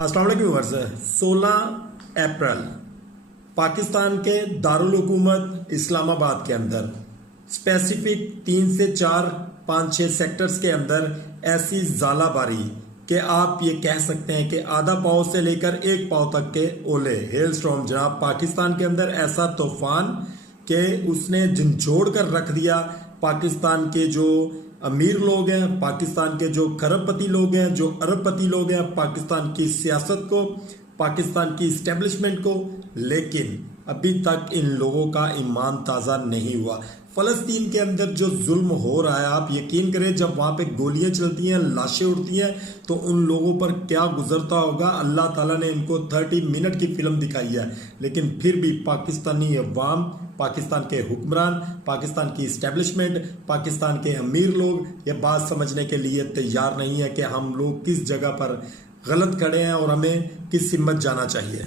अस्सलाम वालेकुम व्यूअर्स। 16 अप्रैल पाकिस्तान के दारुल हुकूमत इस्लामाबाद के अंदर स्पेसिफिक 3 से 4 5 6 सेक्टर्स के अंदर ऐसी ज़ालाबारी कि आप ये कह सकते हैं कि आधा पाव से लेकर 1 पाव तक के ओले हेल स्टॉर्म जनाब पाकिस्तान के अंदर ऐसा तूफान कि उसने झंझोड़ कर रख दिया। पाकिस्तान के जो अमीर लोग हैं, पाकिस्तान के जो खरबपति लोग हैं, जो अरबपति लोग हैं, पाकिस्तान की सियासत को, पाकिस्तान की इस्टेब्लिशमेंट को, लेकिन अभी तक इन लोगों का ईमान ताज़ा नहीं हुआ। फ़लस्तीन के अंदर जो जुल्म हो रहा है, आप यकीन करें जब वहाँ पे गोलियां चलती हैं, लाशें उड़ती हैं, तो उन लोगों पर क्या गुजरता होगा। अल्लाह ताला ने इनको 30 मिनट की फिल्म दिखाई है, लेकिन फिर भी पाकिस्तानी अवाम, पाकिस्तान के हुक्मरान, पाकिस्तान की इस्टेब्लिशमेंट, पाकिस्तान के अमीर लोग ये बात समझने के लिए तैयार नहीं है कि हम लोग किस जगह पर गलत खड़े हैं और हमें किस सिमत जाना चाहिए।